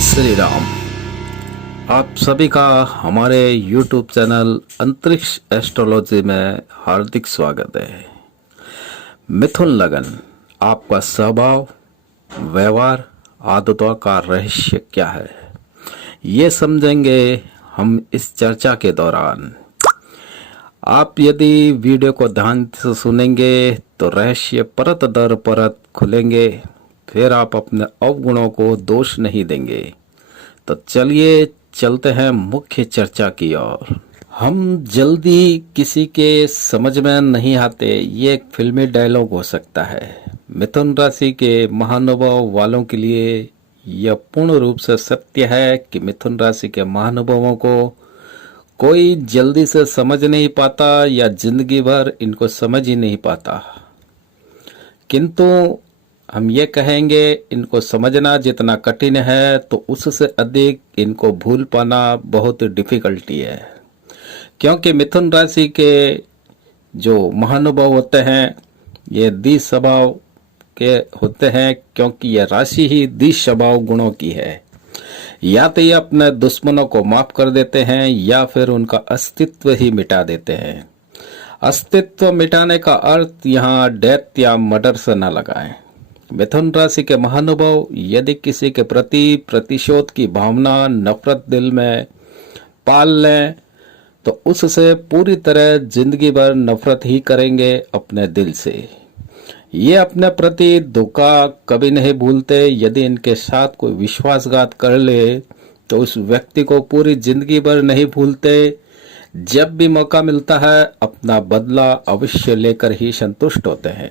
श्री राम। आप सभी का हमारे YouTube चैनल अंतरिक्ष एस्ट्रोलॉजी में हार्दिक स्वागत है। मिथुन लगन, आपका स्वभाव, व्यवहार, आदतों का रहस्य क्या है, ये समझेंगे हम इस चर्चा के दौरान। आप यदि वीडियो को ध्यान से सुनेंगे तो रहस्य परत दर परत खुलेंगे, फिर आप अपने अवगुणों को दोष नहीं देंगे। तो चलिए चलते हैं मुख्य चर्चा की ओर। हम जल्दी किसी के समझ में नहीं आते, ये एक फिल्मी डायलॉग हो सकता है। मिथुन राशि के महानुभाव वालों के लिए यह पूर्ण रूप से सत्य है कि मिथुन राशि के महानुभावों को कोई जल्दी से समझ नहीं पाता या जिंदगी भर इनको समझ ही नहीं पाता। किंतु हम ये कहेंगे, इनको समझना जितना कठिन है तो उससे अधिक इनको भूल पाना बहुत डिफिकल्टी है। क्योंकि मिथुन राशि के जो महानुभाव होते हैं ये द्विज स्वभाव के होते हैं, क्योंकि यह राशि ही द्विज स्वभाव गुणों की है। या तो ये अपने दुश्मनों को माफ कर देते हैं या फिर उनका अस्तित्व ही मिटा देते हैं। अस्तित्व मिटाने का अर्थ यहाँ डेथ या मर्डर से न लगाएं। मिथुन राशि के महानुभाव यदि किसी के प्रति प्रतिशोध की भावना, नफरत दिल में पाल लें तो उससे पूरी तरह जिंदगी भर नफरत ही करेंगे अपने दिल से। ये अपने प्रति धोखा कभी नहीं भूलते। यदि इनके साथ कोई विश्वासघात कर ले तो उस व्यक्ति को पूरी जिंदगी भर नहीं भूलते। जब भी मौका मिलता है अपना बदला अवश्य लेकर ही संतुष्ट होते हैं।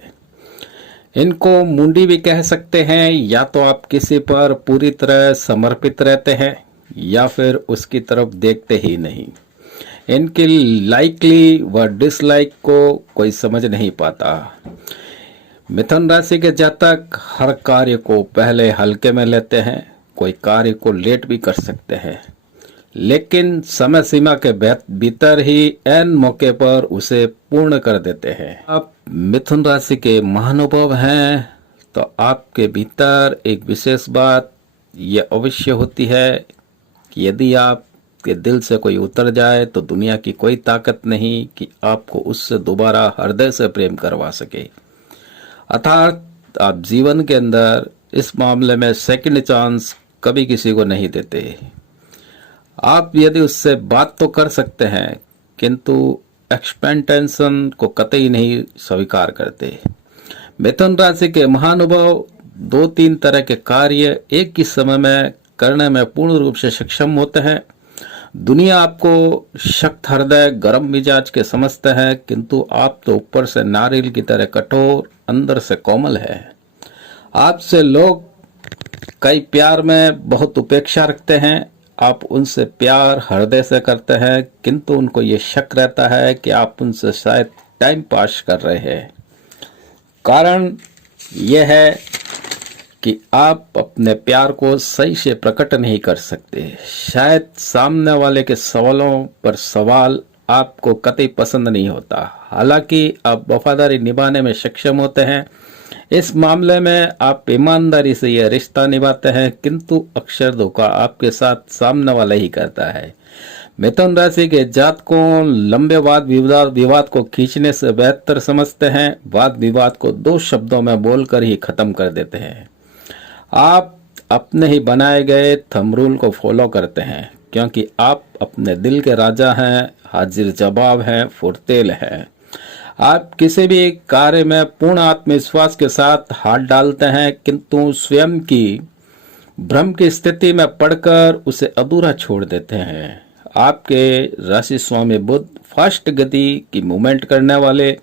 इनको मुंडी भी कह सकते हैं। या तो आप किसी पर पूरी तरह समर्पित रहते हैं या फिर उसकी तरफ देखते ही नहीं। इनकी लाइकली व डिसलाइक को कोई समझ नहीं पाता। मिथुन राशि के जातक हर कार्य को पहले हल्के में लेते हैं। कोई कार्य को लेट भी कर सकते हैं, लेकिन समय सीमा के भीतर ही ऐन मौके पर उसे पूर्ण कर देते हैं। आप मिथुन राशि के महानुभाव हैं तो आपके भीतर एक विशेष बात यह अवश्य होती है कि यदि आपके दिल से कोई उतर जाए तो दुनिया की कोई ताकत नहीं कि आपको उससे दोबारा हृदय से प्रेम करवा सके। अर्थात आप जीवन के अंदर इस मामले में सेकंड चांस कभी किसी को नहीं देते। आप यदि उससे बात तो कर सकते हैं किंतु एक्सपेंटेंशन को कतई नहीं स्वीकार करते। मिथुन राशि के महानुभाव 2-3 तरह के कार्य एक ही समय में करने में पूर्ण रूप से सक्षम होते हैं। दुनिया आपको सख्त हृदय, गर्म मिजाज के समझते हैं, किंतु आप तो ऊपर से नारियल की तरह कठोर, अंदर से कोमल है। आपसे लोग कई प्यार में बहुत उपेक्षा रखते हैं। आप उनसे प्यार हृदय से करते हैं, किंतु उनको ये शक रहता है कि आप उनसे शायद टाइम पास कर रहे हैं। कारण यह है कि आप अपने प्यार को सही से प्रकट नहीं कर सकते। शायद सामने वाले के सवालों पर सवाल आपको कतई पसंद नहीं होता। हालांकि आप वफादारी निभाने में सक्षम होते हैं। इस मामले में आप ईमानदारी से यह रिश्ता निभाते हैं, किंतु अक्सर धोखा आपके साथ सामने वाला ही करता है। मिथुन राशि के जातकों लंबे वाद विवाद को खींचने से बेहतर समझते हैं। वाद विवाद को 2 शब्दों में बोलकर ही खत्म कर देते हैं। आप अपने ही बनाए गए थंब रूल को फॉलो करते हैं, क्योंकि आप अपने दिल के राजा हैं, हाजिर जवाब हैं, फुर्तेल हैं। आप किसी भी कार्य में पूर्ण आत्मविश्वास के साथ हाथ डालते हैं, किंतु स्वयं की भ्रम की स्थिति में पड़कर उसे अधूरा छोड़ देते हैं। आपके राशि स्वामी बुध फास्ट गति की मूवमेंट करने वाले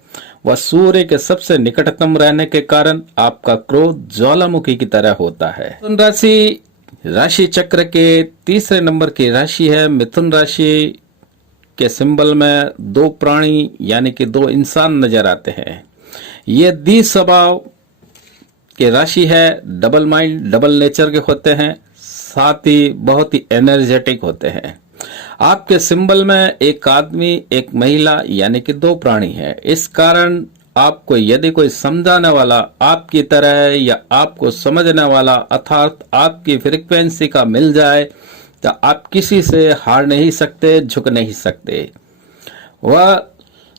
व सूर्य के सबसे निकटतम रहने के कारण आपका क्रोध ज्वालामुखी की तरह होता है। मिथुन राशि राशि चक्र के तीसरे नंबर की राशि है। मिथुन राशि के सिंबल में 2 प्राणी यानी कि 2 इंसान नजर आते हैं। ये द्विज स्वभाव के राशि है। डबल माइंड, डबल नेचर के होते हैं, साथ ही बहुत ही एनर्जेटिक होते हैं। आपके सिंबल में एक आदमी, एक महिला यानी कि 2 प्राणी है। इस कारण आपको यदि कोई समझाने वाला आपकी तरह या आपको समझने वाला अर्थात आपकी फ्रीक्वेंसी का मिल जाए तो आप किसी से हार नहीं सकते, झुक नहीं सकते। वह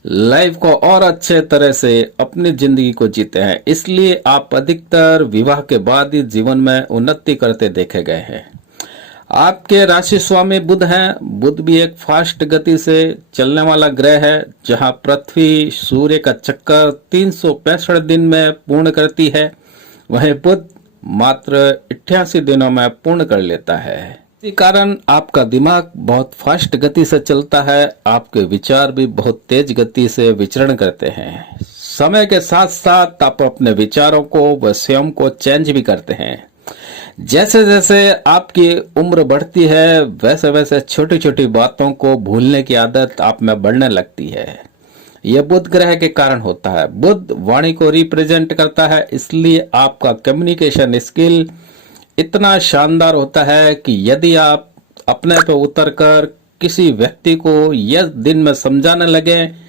लाइफ को और अच्छे तरह से अपनी जिंदगी को जीते हैं, इसलिए आप अधिकतर विवाह के बाद ही जीवन में उन्नति करते देखे गए हैं। आपके राशि स्वामी बुध हैं। बुध भी एक फास्ट गति से चलने वाला ग्रह है। जहां पृथ्वी सूर्य का चक्कर 365 दिन में पूर्ण करती है, वहीं बुध मात्र 88 दिनों में पूर्ण कर लेता है। इसी कारण आपका दिमाग बहुत फास्ट गति से चलता है। आपके विचार भी बहुत तेज गति से विचरण करते हैं। समय के साथ साथ आप अपने विचारों को व स्वयं को चेंज भी करते हैं। जैसे जैसे आपकी उम्र बढ़ती है वैसे वैसे छोटी छोटी बातों को भूलने की आदत आप में बढ़ने लगती है। यह बुध ग्रह के कारण होता है। बुध वाणी को रिप्रेजेंट करता है, इसलिए आपका कम्युनिकेशन स्किल इतना शानदार होता है कि यदि आप अपने पे उतरकर किसी व्यक्ति को यह दिन में समझाने लगे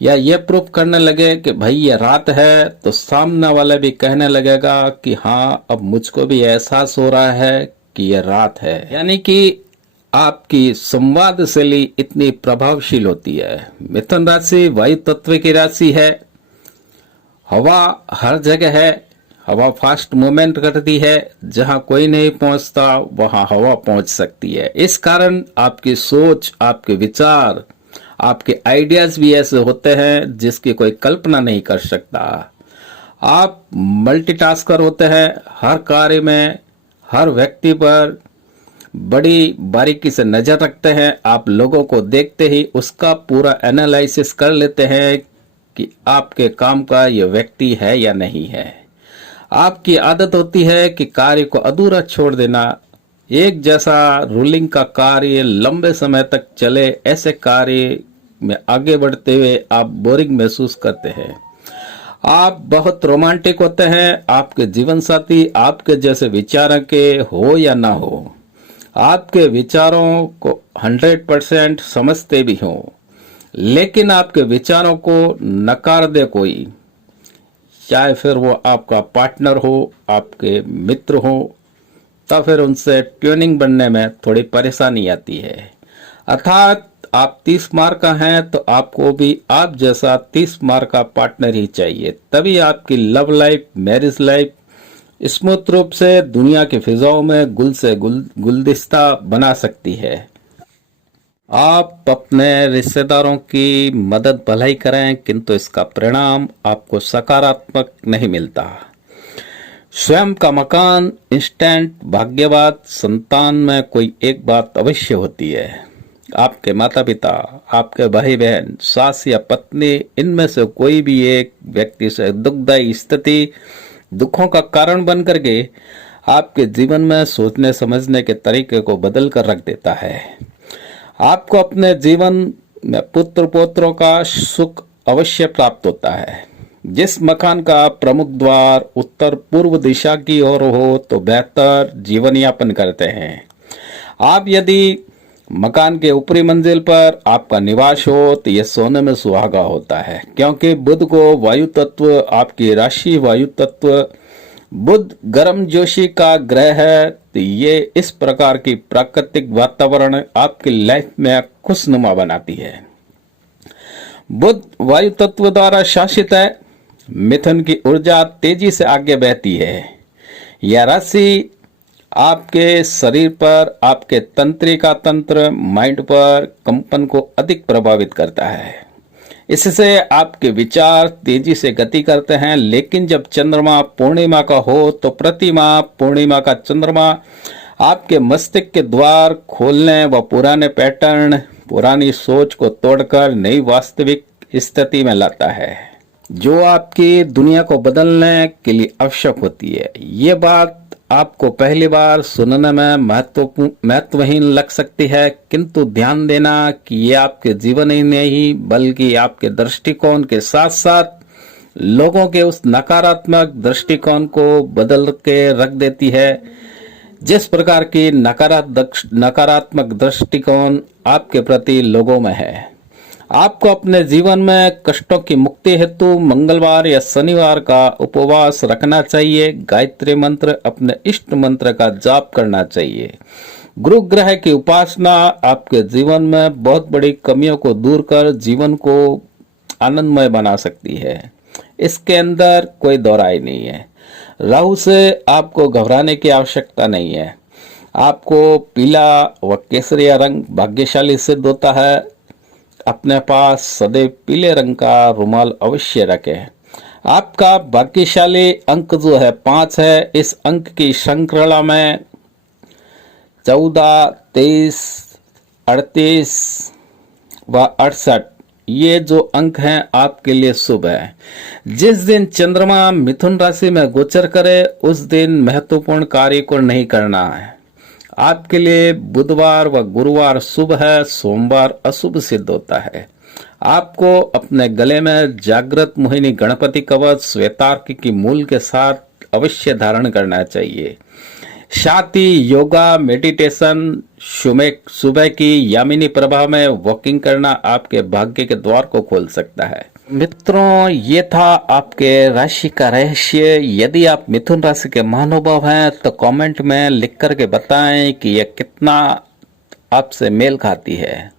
या ये प्रूफ करने लगे कि भाई ये रात है, तो सामने वाला भी कहने लगेगा कि हाँ अब मुझको भी एहसास हो रहा है कि ये रात है। यानी कि आपकी संवाद शैली इतनी प्रभावशील होती है। मिथुन राशि वायु तत्व की राशि है। हवा हर जगह है। हवा फास्ट मूवमेंट करती है। जहां कोई नहीं पहुंचता वहां हवा पहुंच सकती है। इस कारण आपकी सोच, आपके विचार, आपके आइडियाज भी ऐसे होते हैं जिसकी कोई कल्पना नहीं कर सकता। आप मल्टीटास्कर होते हैं। हर कार्य में हर व्यक्ति पर बड़ी बारीकी से नजर रखते हैं। आप लोगों को देखते ही उसका पूरा एनालिसिस कर लेते हैं कि आपके काम का यह व्यक्ति है या नहीं है। आपकी आदत होती है कि कार्य को अधूरा छोड़ देना। एक जैसा रूलिंग का कार्य लंबे समय तक चले, ऐसे कार्य में आगे बढ़ते हुए आप बोरिंग महसूस करते हैं। आप बहुत रोमांटिक होते हैं। आपके जीवन साथी आपके जैसे विचार के हो या ना हो, आपके विचारों को 100% समझते भी हो, लेकिन आपके विचारों को नकार दे कोई, चाहे फिर वो आपका पार्टनर हो, आपके मित्र हो, तो फिर उनसे ट्यूनिंग बनने में थोड़ी परेशानी आती है। अर्थात आप 30 मार्क का हैं तो आपको भी आप जैसा 30 मार्क का पार्टनर ही चाहिए, तभी आपकी love life, marriage life smooth रूप से दुनिया की फिजाओं में गुल से गुलदस्ता बना सकती है। आप अपने रिश्तेदारों की मदद भले ही करें, किंतु इसका परिणाम आपको सकारात्मक नहीं मिलता। स्वयं का मकान, इंस्टेंट भाग्यवाद, संतान में कोई एक बात अवश्य होती है। आपके माता पिता, आपके भाई बहन, सास या पत्नी, इनमें से कोई भी एक व्यक्ति से दुखदायी स्थिति दुखों का कारण बन करके आपके जीवन में सोचने समझने के तरीके को बदल कर रख देता है। आपको अपने जीवन में पुत्र पौत्रों का सुख अवश्य प्राप्त होता है। जिस मकान का प्रमुख द्वार उत्तर पूर्व दिशा की ओर हो तो बेहतर जीवन यापन करते हैं। आप यदि मकान के ऊपरी मंजिल पर आपका निवास हो तो यह सोने में सुहागा होता है, क्योंकि बुध को वायु तत्व, आपकी राशि वायु तत्व, बुध गर्म जोशी का ग्रह है, तो ये इस प्रकार की प्राकृतिक वातावरण आपकी लाइफ में खुशनुमा बनाती है। बुध वायु तत्व द्वारा शासित है। मिथुन की ऊर्जा तेजी से आगे बहती है। यह राशि आपके शरीर पर, आपके तंत्रिका तंत्र, माइंड पर कंपन को अधिक प्रभावित करता है। इससे आपके विचार तेजी से गति करते हैं। लेकिन जब चंद्रमा पूर्णिमा का हो तो प्रतिमाह पूर्णिमा का चंद्रमा आपके मस्तिष्क के द्वार खोलने व पुराने पैटर्न, पुरानी सोच को तोड़कर नई वास्तविक स्थिति में लाता है, जो आपकी दुनिया को बदलने के लिए आवश्यक होती है। ये बात आपको पहली बार सुनने में महत्वहीन लग सकती है, किंतु ध्यान देना कि ये आपके जीवन ही नहीं बल्कि आपके दृष्टिकोण के साथ साथ लोगों के उस नकारात्मक दृष्टिकोण को बदल के रख देती है। जिस प्रकार की नकारात्मक दृष्टिकोण आपके प्रति लोगों में है, आपको अपने जीवन में कष्टों की मुक्ति हेतु मंगलवार या शनिवार का उपवास रखना चाहिए। गायत्री मंत्र, अपने इष्ट मंत्र का जाप करना चाहिए। गुरु ग्रह की उपासना आपके जीवन में बहुत बड़ी कमियों को दूर कर जीवन को आनंदमय बना सकती है। इसके अंदर कोई दो राय नहीं है। राहु से आपको घबराने की आवश्यकता नहीं है। आपको पीला व केसरिया रंग भाग्यशाली सिद्ध होता है। अपने पास सदैव पीले रंग का रुमाल अवश्य रखें। आपका भाग्यशाली अंक जो है 5 है। इस अंक की श्रृंखला में 14, 23, 38 व 68 ये जो अंक हैं आपके लिए शुभ है। जिस दिन चंद्रमा मिथुन राशि में गोचर करे उस दिन महत्वपूर्ण कार्य को नहीं करना है। आपके लिए बुधवार व गुरुवार शुभ है, सोमवार अशुभ सिद्ध होता है। आपको अपने गले में जागृत मोहिनी गणपति कवच श्वेतार्क की मूल के साथ अवश्य धारण करना चाहिए। साथ ही योगा, मेडिटेशन, सुबह की यामिनी प्रभा में वॉकिंग करना आपके भाग्य के द्वार को खोल सकता है। मित्रों, ये था आपके राशि का रहस्य। यदि आप मिथुन राशि के महानुभाव हैं तो कमेंट में लिख करके बताएं कि यह कितना आपसे मेल खाती है।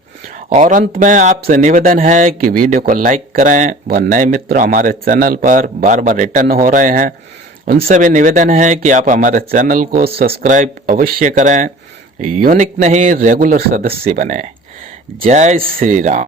और अंत में आपसे निवेदन है कि वीडियो को लाइक करें व नए मित्र हमारे चैनल पर बार बार रिटर्न हो रहे हैं उनसे भी निवेदन है कि आप हमारे चैनल को सब्सक्राइब अवश्य करें। यूनिक नहीं, रेगुलर सदस्य बने। जय श्री राम।